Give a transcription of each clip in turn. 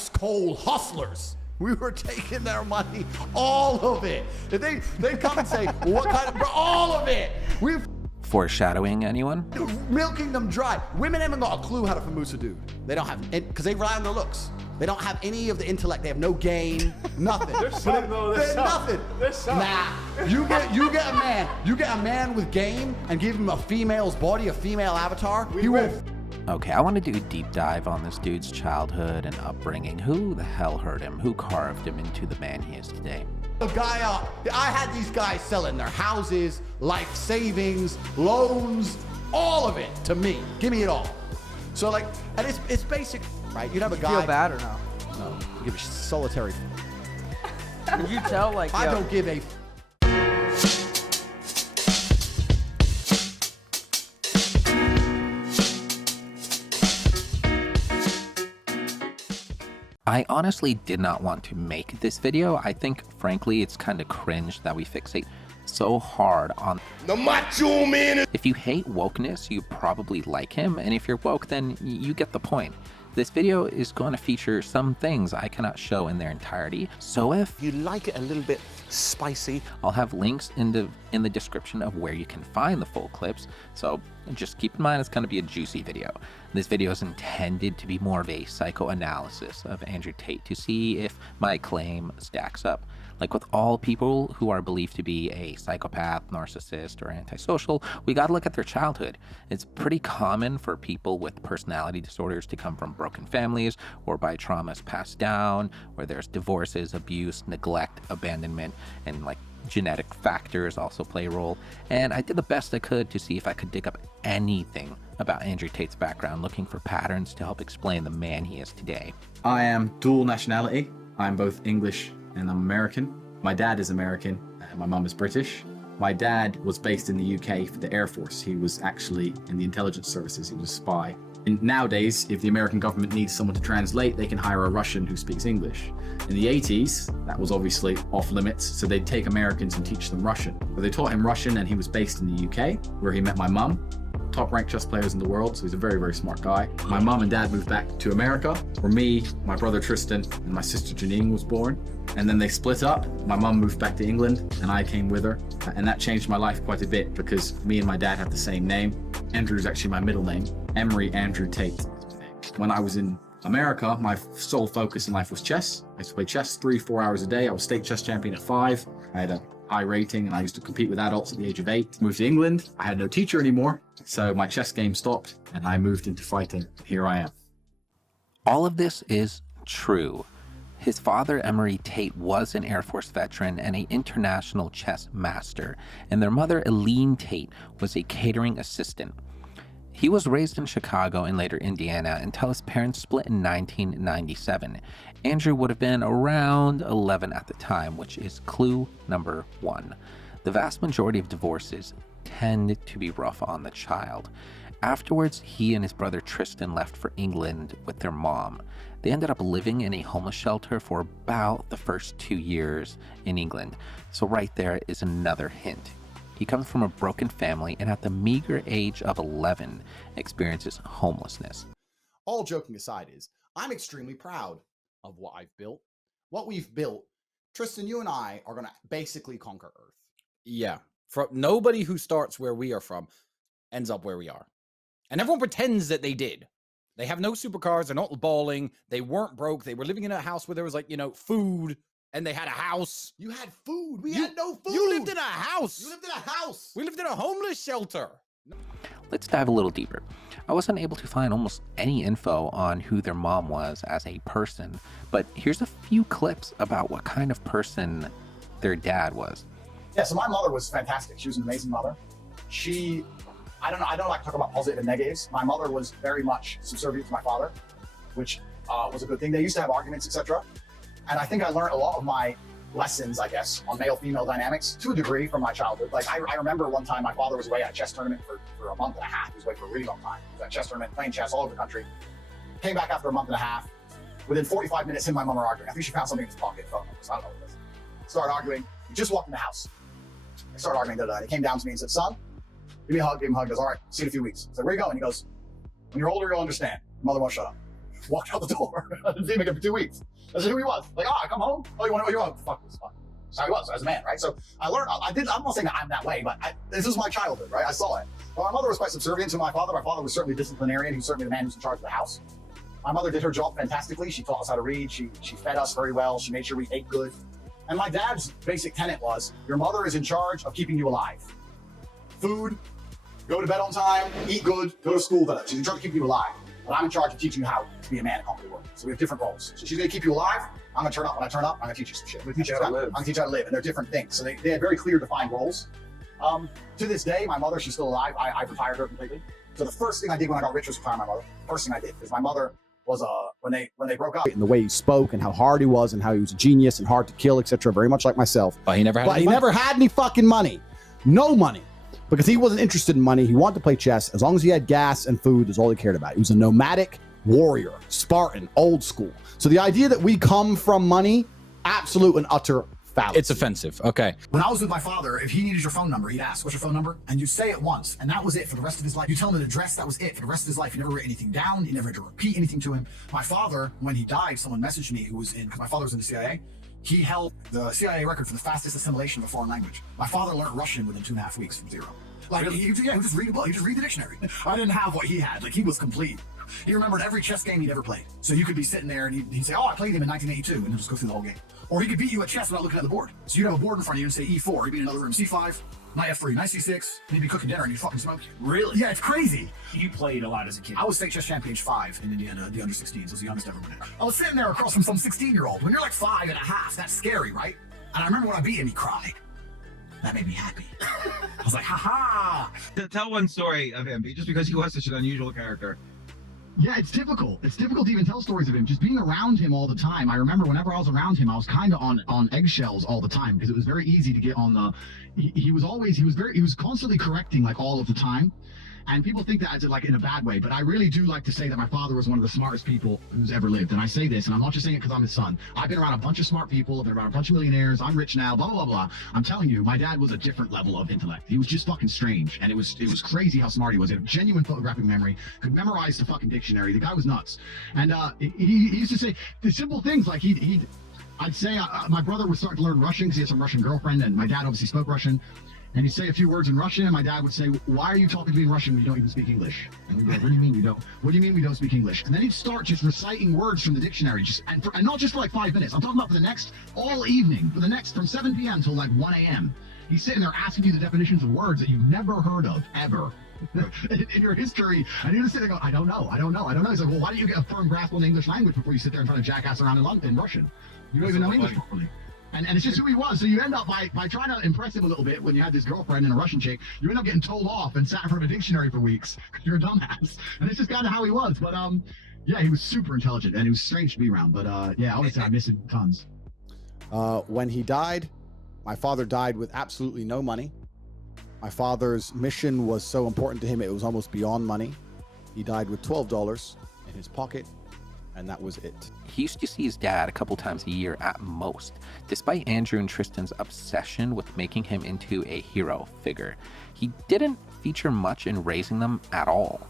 ice cold hustlers. We were taking their money, all of it. If they come and say, what kind of, all of it. We've Foreshadowing anyone? milking them dry. Women haven't got a clue how to famoose a dude. They don't have, because they rely on their looks. They don't have any of the intellect. They have no game, nothing. There's some, though. There's nothing. There's some. Nah, you get a man with game and give him a female's body, a female avatar. He will. Okay, I want to do a deep dive on this dude's childhood and upbringing. Who the hell hurt him? Who carved him into the man he is today? A guy, I had these guys selling their houses, life savings, loans, all of it to me. Give me it all. So like, and it's basic, right? You'd have a guy. Feel bad or no? No, give a solitary. Can you tell, like, I don't give a. I honestly did not want to make this video. I think, frankly, it's kind of cringe that we fixate so hard on the macho man. If you hate wokeness, you probably like him, and if you're woke, then you get the point. This video is going to feature some things I cannot show in their entirety, so if You like it a little bit spicy. I'll have links in the description of where you can find the full clips, so just keep in mind it's going to be a juicy video. This video is intended to be more of a psychoanalysis of Andrew Tate to see if my claim stacks up. Like with all people who are believed to be a psychopath, narcissist, or antisocial, we gotta look at their childhood. It's pretty common for people with personality disorders to come from broken families or by traumas passed down, where there's divorces, abuse, neglect, abandonment, and like genetic factors also play a role. And I did the best I could to see if I could dig up anything about Andrew Tate's background, looking for patterns to help explain the man he is today. I am dual nationality. I'm both English and I'm American. My dad is American, and my mum is British. My dad was based in the UK for the Air Force. He was actually in the intelligence services. He was a spy. And nowadays, if the American government needs someone to translate, they can hire a Russian who speaks English. In the 80s, that was obviously off limits, so they'd take Americans and teach them Russian. But they taught him Russian, and he was based in the UK, where he met my mum. Top-ranked chess players in the world, so he's a very, very smart guy. My mum and dad moved back to America, where me, my brother Tristan, and my sister Janine was born. And then they split up. My mum moved back to England, and I came with her. And that changed my life quite a bit because me and my dad have the same name. Andrew is actually my middle name. Emery Andrew Tate. When I was in America, my sole focus in life was chess. I used to play chess 3-4 hours a day. I was state chess champion at 5. I had a high rating, and I used to compete with adults at the age of 8. Moved to England. I had no teacher anymore, so my chess game stopped, and I moved into fighting. Here I am. All of this is true. His father, Emery Tate, was an Air Force veteran and an international chess master, and their mother, Eileen Tate, was a catering assistant. He was raised in Chicago and later Indiana until his parents split in 1997. Andrew would have been around 11 at the time, which is clue number 1. The vast majority of divorces tend to be rough on the child. Afterwards, he and his brother Tristan left for England with their mom. They ended up living in a homeless shelter for about the first 2 years in England. So right there is another hint. He comes from a broken family and at the meager age of 11 experiences homelessness. All joking aside I'm extremely proud of what I've built. What we've built, Tristan, you and I are going to basically conquer Earth. Yeah. Nobody who starts where we are from ends up where we are. And everyone pretends that they did. They have no supercars. They're not balling. They weren't broke. They were living in a house where there was food, and they had a house. You had food. We had no food. You lived in a house. You lived in a house. We lived in a homeless shelter. Let's dive a little deeper. I wasn't able to find almost any info on who their mom was as a person, but here's a few clips about what kind of person their dad was. Yeah, so my mother was fantastic. She was an amazing mother. I don't like to talk about positive and negatives. My mother was very much subservient to my father, which was a good thing. They used to have arguments, etc. And I think I learned a lot of my lessons, I guess, on male-female dynamics to a degree from my childhood. Like I remember one time my father was away at a chess tournament for a month and a half. He was away for a really long time. He was at a chess tournament, playing chess all over the country. Came back after a month and a half. Within 45 minutes, him and my mom were arguing. I think she found something in his pocket. I don't know what it was. Started arguing. He just walked in the house. I started arguing. He came down to me and said, "Son, give me a hug." Gave him a hug. He goes, "All right, see you in a few weeks." I said, "Where are you going?" He goes, "When you're older, you'll understand. Your mother won't shut up." Walked out the door. I didn't see him again for 2 weeks. That's who he was. Like, I come home. Oh, you want fuck this fuck. That's how he was as a man, right? So I learned, I'm not saying that I'm that way, but this is my childhood, right? I saw it. Well, my mother was quite subservient to my father. My father was certainly disciplinarian. He was certainly the man who's in charge of the house. My mother did her job fantastically. She taught us how to read. She fed us very well. She made sure we ate good. And my dad's basic tenet was, your mother is in charge of keeping you alive. Food, go to bed on time, eat good, go to school. She's in charge of keeping you alive. But I'm in charge of teaching you how to be a man and conquer the world. So we have different roles. So she's gonna keep you alive. I'm gonna turn up. When I turn up, I'm gonna teach you some shit. I'm gonna teach you how to live. And they're different things. So they had very clear defined roles. To this day, my mother, she's still alive. I retired her completely. So the first thing I did when I got rich was retire my mother. First thing I did, because my mother was when they broke up. And the way he spoke and how hard he was and how he was a genius and hard to kill, etc. Very much like myself. But he never had any fucking money. No money. Because he wasn't interested in money. He wanted to play chess. As long as he had gas and food, that's all he cared about. He was a nomadic warrior, Spartan, old school. So the idea that we come from money, absolute and utter fallacy. It's offensive. Okay. When I was with my father, if he needed your phone number, he'd ask, what's your phone number? And you'd say it once, and that was it for the rest of his life. You tell him an address, that was it for the rest of his life. You never wrote anything down. You never had to repeat anything to him. My father, when he died, someone messaged me who was in, because my father was in the CIA. He held the CIA record for the fastest assimilation of a foreign language. My father learned Russian within 2.5 weeks from zero. Like, he would just read a book. He just read the dictionary. I didn't have what he had. Like, he was complete. He remembered every chess game he'd ever played. So you could be sitting there and he'd say, oh, I played him in 1982, and he'll just go through the whole game. Or he could beat you at chess without looking at the board. So you'd have a board in front of you and say E4. He'd be in another room, C5, knight F3, knight C6, and he'd be cooking dinner and he'd fucking smoke you. Really? Yeah, it's crazy. You played a lot as a kid. I was state chess champion age 5 in Indiana, the under 16s. I was the youngest ever been in. I was sitting there across from some 16-year-old. When you're like 5.5, that's scary, right? And I remember when I beat him, he cried. That made me happy. I was like, ha-ha! Tell one story of him, just because he was such an unusual character. Yeah, it's difficult. It's difficult to even tell stories of him. Just being around him all the time. I remember whenever I was around him, I was kind of on eggshells all the time because it was very easy to get on the. He was constantly correcting like all of the time. And people think that as like in a bad way, but I really do like to say that my father was one of the smartest people who's ever lived. And I say this, and I'm not just saying it because I'm his son. I've been around a bunch of smart people. I've been around a bunch of millionaires. I'm rich now, blah, blah, blah, blah. I'm telling you, my dad was a different level of intellect. He was just fucking strange. And it was crazy how smart he was. He had a genuine photographic memory, could memorize the fucking dictionary. The guy was nuts. And he used to say the simple things like I'd say my brother would start to learn Russian because he had some Russian girlfriend, and my dad obviously spoke Russian. And he'd say a few words in Russian, and my dad would say, why are you talking to me in Russian when you don't even speak English? And we'd be like, what do you mean we don't? What do you mean we don't speak English? And then he'd start just reciting words from the dictionary, and not just for like 5 minutes. I'm talking about for the next, all evening, from 7 p.m. till like 1 a.m. He's sitting there asking you the definitions of words that you've never heard of, ever. In your history, and you're just sitting there going, I don't know. He's like, well, why don't you get a firm grasp on the English language before you sit there and try to jackass around in Russian? You don't even know English properly. And it's just who he was. So you end up by trying to impress him a little bit when you had this girlfriend and a Russian chick, you end up getting told off and sat in front of a dictionary for weeks because you're a dumbass. And it's just kind of how he was. But yeah, he was super intelligent and he was strange to be around. But yeah, I always say I miss him tons. When he died, my father died with absolutely no money. My father's mission was so important to him, it was almost beyond money. He died with $12 in his pocket. And that was it. He used to see his dad a couple times a year at most, despite Andrew and Tristan's obsession with making him into a hero figure. He didn't feature much in raising them at all.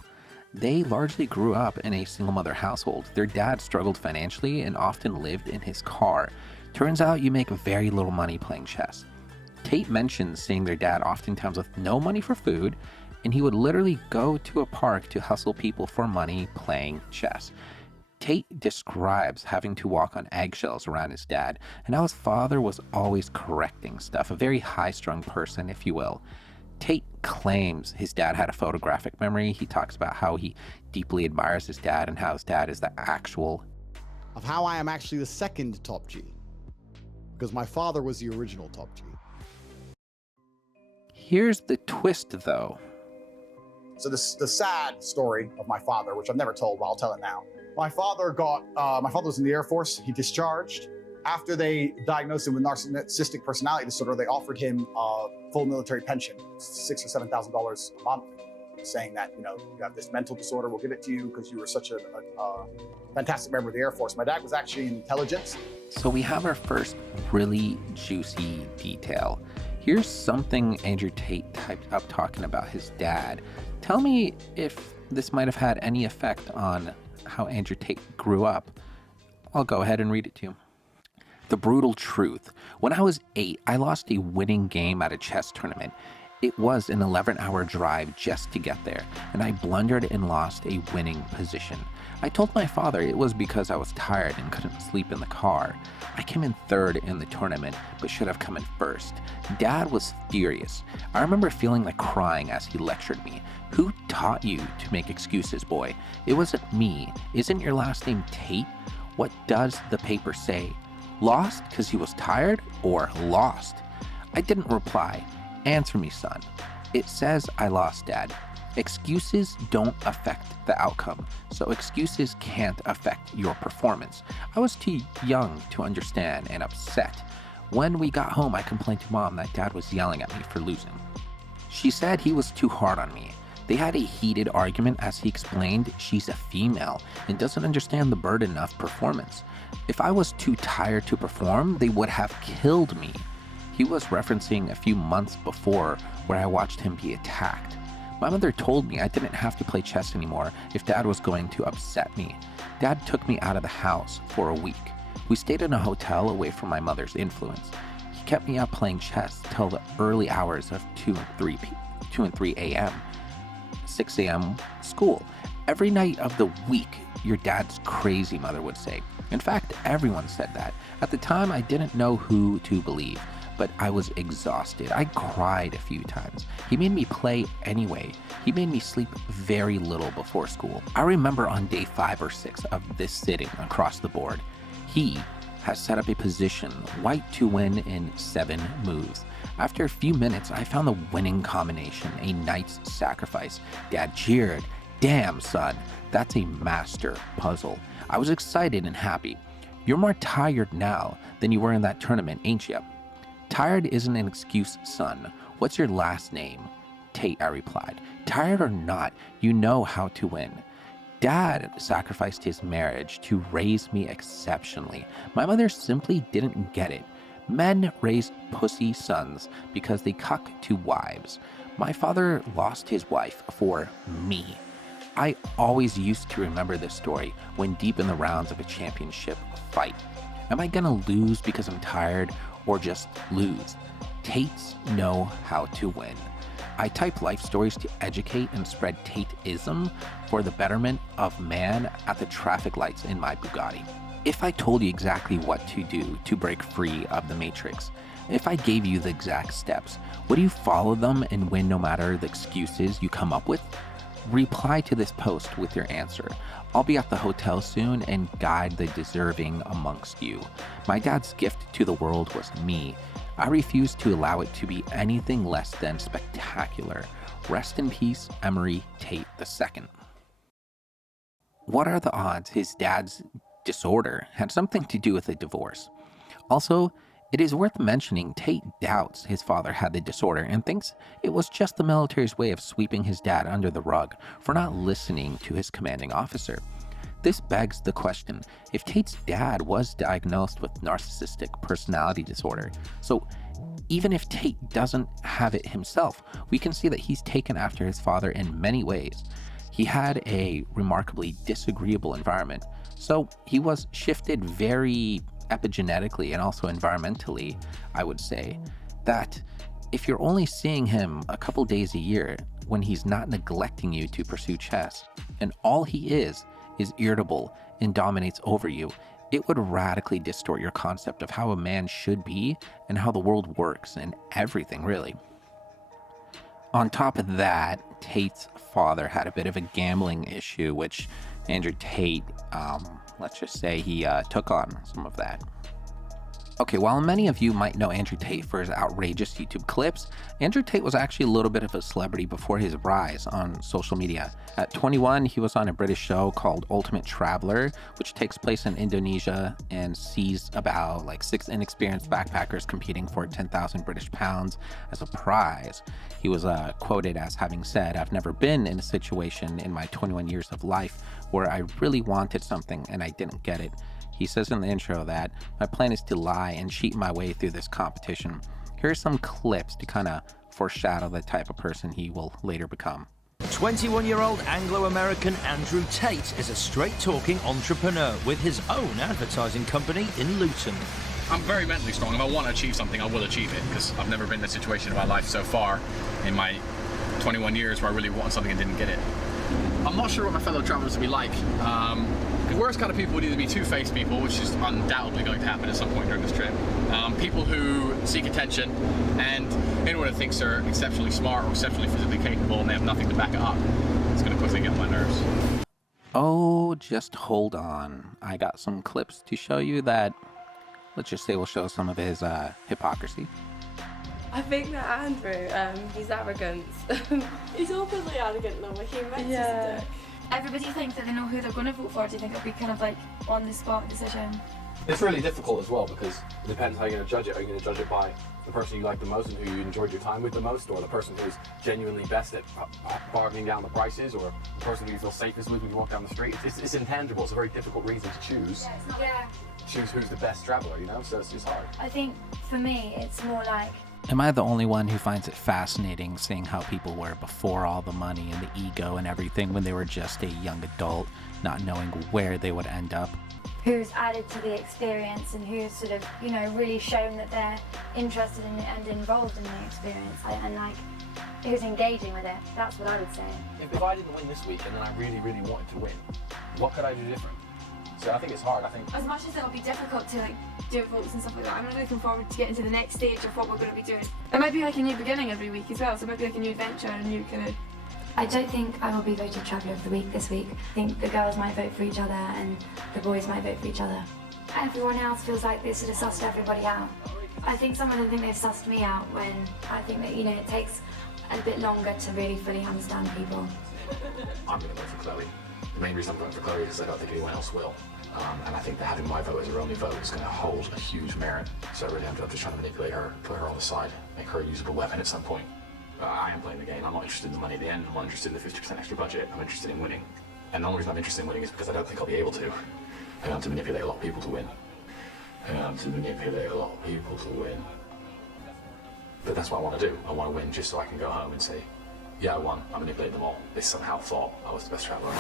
They largely grew up in a single mother household. Their dad struggled financially and often lived in his car. Turns out you make very little money playing chess. Tate mentions seeing their dad oftentimes with no money for food, and he would literally go to a park to hustle people for money playing chess. Tate describes having to walk on eggshells around his dad, and how his father was always correcting stuff, a very high-strung person, if you will. Tate claims his dad had a photographic memory. He talks about how he deeply admires his dad and how his dad is the actual... Of how I am actually the second top G, because my father was the original top G. Here's the twist, though. So the sad story of my father, which I've never told, but I'll tell it now. My father was in the Air Force. He discharged. After they diagnosed him with narcissistic personality disorder, they offered him a full military pension, $6,000 or $7,000 a month, saying that, you have this mental disorder, we'll give it to you because you were such a fantastic member of the Air Force. My dad was actually in intelligence. So we have our first really juicy detail. Here's something Andrew Tate typed up talking about his dad. Tell me if this might have had any effect on how Andrew Tate grew up. I'll go ahead and read it to you. The brutal truth. When I was 8, I lost a winning game at a chess tournament. It was an 11-hour drive just to get there, and I blundered and lost a winning position. I told my father it was because I was tired and couldn't sleep in the car. I came in 3rd in the tournament, but should have come in 1st. Dad was furious. I remember feeling like crying as he lectured me. Who taught you to make excuses, boy? It wasn't me. Isn't your last name Tate? What does the paper say? Lost because he was tired, or lost? I didn't reply. Answer me, son. It says I lost, Dad. Excuses don't affect the outcome, so excuses can't affect your performance. I was too young to understand and upset. When we got home, I complained to Mom that Dad was yelling at me for losing. She said he was too hard on me. They had a heated argument as he explained she's a female and doesn't understand the burden of performance. If I was too tired to perform, they would have killed me. He was referencing a few months before where I watched him be attacked. My mother told me I didn't have to play chess anymore if Dad was going to upset me. Dad took me out of the house for a week. We stayed in a hotel away from my mother's influence. He kept me up playing chess till the early hours of 2 and 3 a.m. 6 a.m. school. Every night of the week, your dad's crazy, Mother would say. In fact, everyone said that. At the time, I didn't know who to believe, but I was exhausted. I cried a few times. He made me play anyway. He made me sleep very little before school. I remember on day 5 or 6 of this sitting across the board, he has set up a position, white to win in 7 moves. After a few minutes, I found the winning combination, a knight's sacrifice. Dad cheered. Damn, son, that's a master puzzle. I was excited and happy. You're more tired now than you were in that tournament, ain't you? Tired isn't an excuse, son. What's your last name? Tate, I replied. Tired or not, you know how to win. Dad sacrificed his marriage to raise me exceptionally. My mother simply didn't get it. Men raise pussy sons because they cuck to wives. My father lost his wife for me. I always used to remember this story when deep in the rounds of a championship fight. Am I gonna lose because I'm tired, or just lose? Tates know how to win. I type life stories to educate and spread Tateism for the betterment of man at the traffic lights in my Bugatti. If I told you exactly what to do to break free of the matrix, if I gave you the exact steps, would you follow them and win no matter the excuses you come up with? Reply to this post with your answer. I'll be at the hotel soon and guide the deserving amongst you. My dad's gift to the world was me. I refuse to allow it to be anything less than spectacular. Rest in peace, Emery Tate II. What are the odds his dad's disorder had something to do with a divorce? Also, it is worth mentioning Tate doubts his father had the disorder and thinks it was just the military's way of sweeping his dad under the rug for not listening to his commanding officer. This begs the question, if Tate's dad was diagnosed with narcissistic personality disorder, so even if Tate doesn't have it himself, we can see that he's taken after his father in many ways. He had a remarkably disagreeable environment, so he was shifted very epigenetically and also environmentally, I would say, that if you're only seeing him a couple days a year when he's not neglecting you to pursue chess, and all he is irritable and dominates over you, it would radically distort your concept of how a man should be and how the world works and everything, really. On top of that, Tate's father had a bit of a gambling issue, which Andrew Tate, let's just say he took on some of that. Okay, while many of you might know Andrew Tate for his outrageous YouTube clips, Andrew Tate was actually a little bit of a celebrity before his rise on social media. At 21, he was on a British show called Ultimate Traveler, which takes place in Indonesia and sees about 6 inexperienced backpackers competing for 10,000 British pounds as a prize. He was quoted as having said, "I've never been in a situation in my 21 years of life where I really wanted something and I didn't get it." He says in the intro that, "My plan is to lie and cheat my way through this competition." Here are some clips to kind of foreshadow the type of person he will later become. 21-year-old Anglo-American Andrew Tate is a straight-talking entrepreneur with his own advertising company in Luton. I'm very mentally strong. If I want to achieve something, I will achieve it, because I've never been in a situation in my life so far in my 21 years where I really wanted something and didn't get it. I'm not sure what my fellow travelers will be like. The worst kind of people would either be two-faced people, which is undoubtedly going to happen at some point during this trip. People who seek attention, and anyone who thinks they're exceptionally smart or exceptionally physically capable and they have nothing to back it up. It's going to quickly get on my nerves. Oh, just hold on. I got some clips to show you that, let's just say, will show some of his hypocrisy. I think that Andrew, he's arrogant. He's openly arrogant though, he meant to. Everybody thinks that they know who they're going to vote for. Do you think it'll be kind of like on the spot decision? It's really difficult as well, because it depends how you're going to judge it. Are you going to judge it by the person you like the most and who you enjoyed your time with the most, or the person who's genuinely best at bargaining down the prices, or the person who you feel safest with when you walk down the street? It's intangible. It's a very difficult reason to choose. Choose who's the best traveler, you know? So it's just hard. I think for me, it's more like, Am I the only one who finds it fascinating seeing how people were before all the money and the ego and everything, when they were just a young adult, not knowing where they would end up? who's added to the experience and who's sort of, you know, really shown that they're interested in and involved in the experience and like who's engaging with it. That's what I would say. If I didn't win this week and then I really, really wanted to win, what could I do different? So I think it's hard. I think as much as it'll be difficult to like do votes and stuff like that, I'm really looking forward to getting to the next stage of what we're going to be doing. It might be like a new beginning every week as well, so it might be like a new adventure, a new kind of... I don't think I will be voted Traveller of the Week this week. I think the girls might vote for each other and the boys might vote for each other. Everyone else feels like they sort of sussed everybody out. I think some of them think they've sussed me out when I think that, you know, it takes a bit longer to really fully understand people. I'm going to vote for Chloe. The main reason I'm voting for Chloe is I don't think anyone else will. And I think that having my vote as her only vote is going to hold a huge merit. So really I'm just trying to manipulate her, put her on the side, make her a usable weapon at some point. I am playing the game. I'm not interested in the money at the end. I'm not interested in the 50% extra budget. I'm interested in winning. And the only reason I'm interested in winning is because I don't think I'll be able to. I want to manipulate a lot of people to win. But that's what I want to do. I want to win just so I can go home and say, yeah, I won. I manipulated them all. They somehow thought I was the best traveller.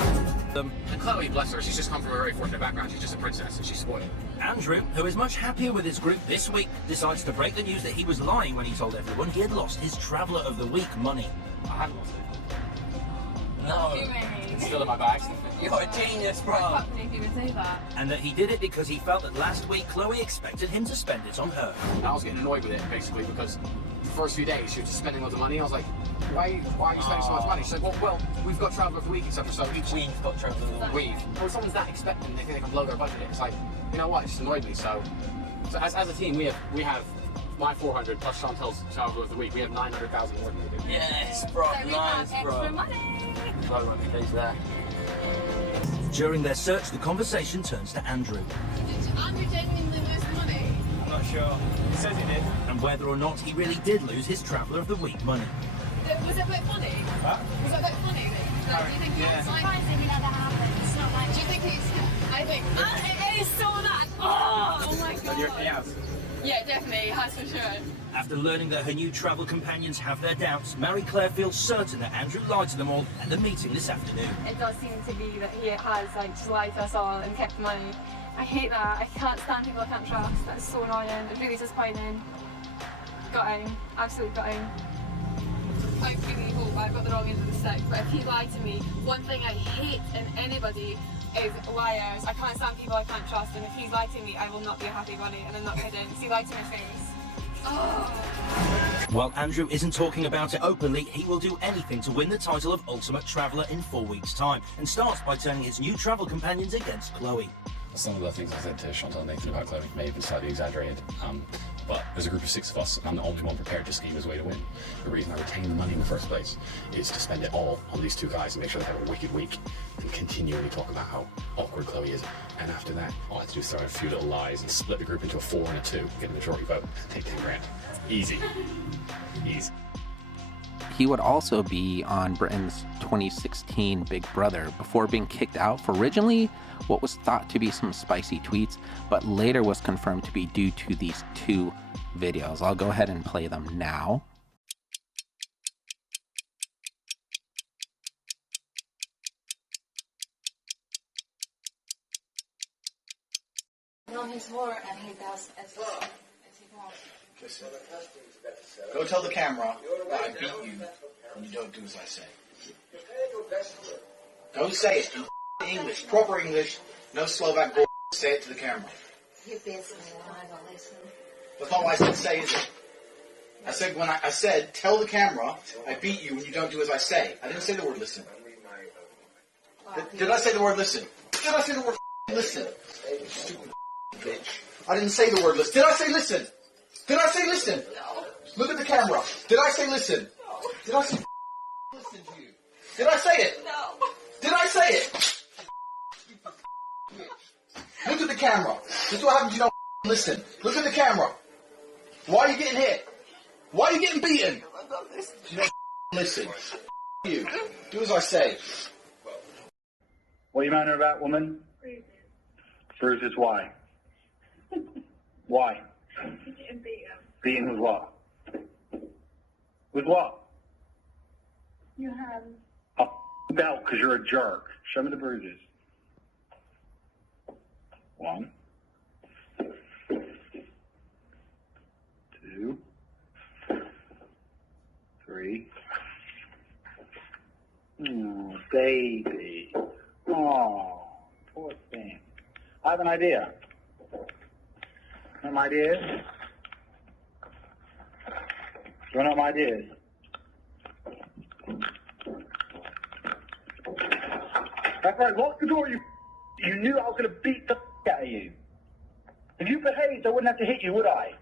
And Chloe, bless her, she's just come from a very fortunate background. She's just a princess and she's spoiled. Andrew, who is much happier with his group this week, decides to break the news that he was lying when he told everyone he had lost his Traveller of the Week money. I hadn't lost it. No. It's still in my bag. You're a genius, bro. I can't believe you would say that. And that he did it because he felt that last week Chloe expected him to spend it on her. I was getting annoyed with it, basically, because the first few days she was just spending loads of money. I was like, why are you spending so much money? She's like, well, we've got Traveller of the Week, etc. So we've got Traveller of the Week. When someone's that expectant, they think they can blow their budget. It's like, you know what? It just annoyed me. So as a team, we have my 400 plus Chantel's Traveller of the Week. We have 900,000 more than we do. Yes, bro. So we have extra money. During their search, the conversation turns to Andrew. Did Andrew genuinely lose the money? I'm not sure. He says he did. And whether or not he really did lose his Traveller of the Week money. Was it a bit funny? Huh? Was it a bit funny? Like, do you think I'm surprised it never happened. It's not like... Do you think he's... I think... it is so that... Oh my god. Yeah, definitely. Has for sure. After learning that her new travel companions have their doubts, Marie-Claire feels certain that Andrew lied to them all at the meeting this afternoon. It does seem to be that he has like just lied to us all and kept the money. I hate that. I can't stand people I can't trust. That's so annoying. It's really disappointing. Gutting. Absolutely gutting. I really hope I've got the wrong end of the stick, but if he lied to me, one thing I hate in anybody is liars. I can't stand people I can't trust, and if he's lied to me, I will not be a happy bunny, and I'm not kidding. He lied to my face. Oh. While Andrew isn't talking about it openly, he will do anything to win the title of Ultimate Traveller in 4 weeks' time, and starts by turning his new travel companions against Chloe. Some of the things I said to Chantal and Nathan about Chloe may have been slightly exaggerated, but there's a group of 6 of us, and I'm the only one prepared to scheme his way to win. The reason I retained the money in the first place is to spend it all on these 2 guys and make sure they have a wicked week and continually talk about how awkward Chloe is. And after that, all I had to do is throw in a few little lies and split the group into a 4 and a 2, get a majority vote, and take 10 grand. Easy. Easy. He would also be on Britain's 2016 Big Brother before being kicked out for originally what was thought to be some spicy tweets, but later was confirmed to be due to these 2 videos. I'll go ahead and play them now. his work and he does as he wants. Listen, go tell the camera that I beat you when you don't do as I say. Go say it in English, proper English, no Slovak bull. Say it to the camera. He beats me when I don't listen. That's not what I said say, is it? I said I said tell the camera I beat you when you don't do as I say. I didn't say the word listen. Did I say the word listen? Did I say the word listen? You stupid bitch. I didn't say the word listen. Did I say listen? Did I say listen? No. Look at the camera. Did I say listen? No. Did I say listen to you? Did I say it? No. Did I say it? Look at the camera. This is what happens if you don't listen. Look at the camera. Why are you getting hit? Why are you getting beaten? You don't listen. You. Do as I say. What are you moaning about, woman? Bruises, why? Why? Beaten with what? With what? You have. A belt, because you're a jerk. Show me the bruises. 1, 2, 3. Oh, baby. Oh, poor thing. I have an idea. You know what my idea is? Do you know what my idea is? That's right, lock the door, you knew I was going to beat the out of you. If you behaved, I wouldn't have to hit you, would I?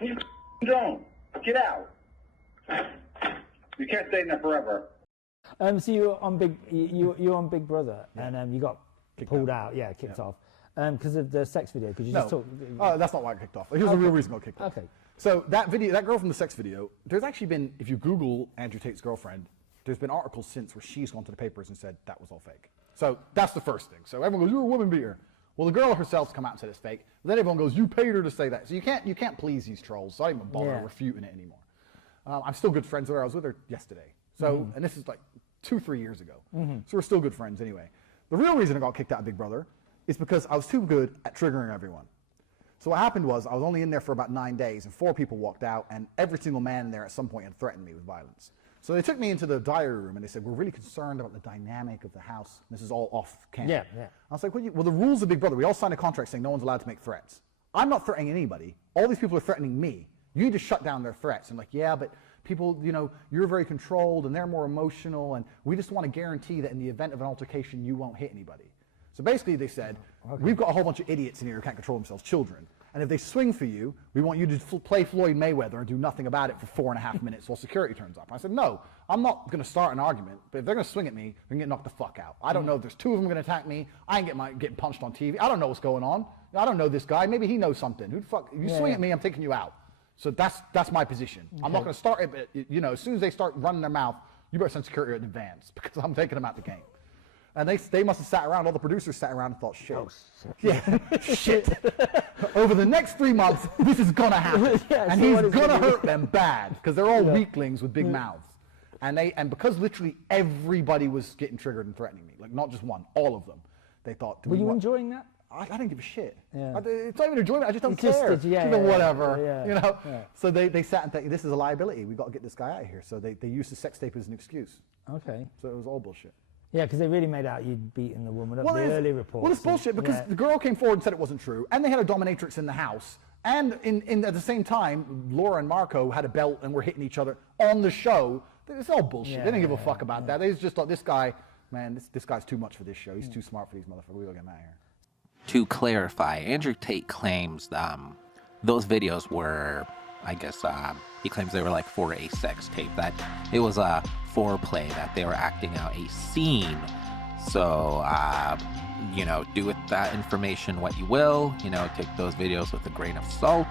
You don't. Get out. You can't stay in there forever. So you were on you on Big Brother, and you got pulled out, kicked off, because of the sex video. Because you just talked. Oh, that's not why I kicked off. Here's the real reason I got kicked off. Okay. So that video, that girl from the sex video, there's actually been, if you Google Andrew Tate's girlfriend, there's been articles since where she's gone to the papers and said that was all fake. So that's the first thing. So everyone goes, "You're a woman beater." Well, the girl herself's come out and said it's fake. But then everyone goes, "You paid her to say that." So you can't please these trolls. So I don't even bother refuting it anymore. I'm still good friends with her. I was with her yesterday. So and this is like 2-3 years ago. So we're still good friends anyway. The real reason I got kicked out of Big Brother is because I was too good at triggering everyone. So what happened was I was only in there for about 9 days, and 4 people walked out, and every single man in there at some point had threatened me with violence. So they took me into the diary room and they said, "We're really concerned about the dynamic of the house." This is all off camera. Yeah. I was like, well, the rules of Big Brother, we all signed a contract saying no one's allowed to make threats. I'm not threatening anybody. All these people are threatening me. You need to shut down their threats. I'm like, yeah, but people, you're very controlled and they're more emotional, and we just want to guarantee that in the event of an altercation, you won't hit anybody. So basically they said, we've got a whole bunch of idiots in here who can't control themselves, children. And if they swing for you, we want you to play Floyd Mayweather and do nothing about it for 4.5 minutes while security turns up. I said, no, I'm not going to start an argument, but if they're going to swing at me, they're going to get knocked the fuck out. I don't know if there's 2 of them going to attack me. I ain't getting punched on TV. I don't know what's going on. I don't know this guy. Maybe he knows something. Who the fuck? If you swing at me, I'm taking you out. So that's my position. Okay. I'm not going to start it, but as soon as they start running their mouth, you better send security in advance because I'm taking them out the game. And they must have sat around, all the producers sat around and thought, shit. Oh, yeah, shit. Over the next 3 months, this is going to happen. And he's going to hurt them bad because they're all weaklings with big mouths. And because literally everybody was getting triggered and threatening me, like not just one, all of them, they thought. Were you enjoying that? I didn't give a shit. Yeah. It's not even enjoyment. I just don't care. Whatever. Yeah. So they sat and thought, this is a liability. We've got to get this guy out of here. So they used the sex tape as an excuse. Okay. So it was all bullshit. Yeah, because they really made out you'd beaten the woman up, the early reports. Well, it's bullshit because the girl came forward and said it wasn't true, and they had a dominatrix in the house, and at the same time, Laura and Marco had a belt and were hitting each other on the show. It's all bullshit. They didn't give a fuck about that. They just thought, this guy, man, this guy's too much for this show. He's too smart for these motherfuckers. We gotta get him out of here. To clarify, Andrew Tate claims those videos were, I guess, he claims they were like for a sex tape, that it was a foreplay, that they were acting out a scene. So, do with that information what you will, take those videos with a grain of salt,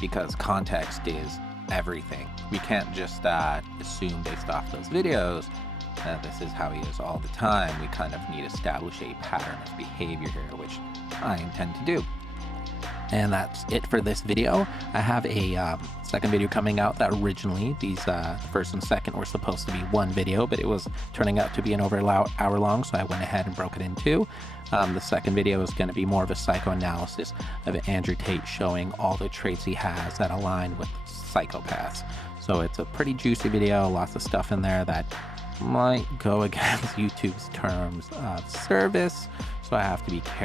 because context is everything. We can't just assume based off those videos that this is how he is all the time. We kind of need to establish a pattern of behavior here, which I intend to do. And that's it for this video. I have a second video coming out that originally these first and second were supposed to be one video, but it was turning out to be an over an hour long, so I went ahead and broke it in two. The second video is going to be more of a psychoanalysis of Andrew Tate, showing all the traits he has that align with psychopaths. So it's a pretty juicy video, lots of stuff in there that might go against YouTube's terms of service, so I have to be careful.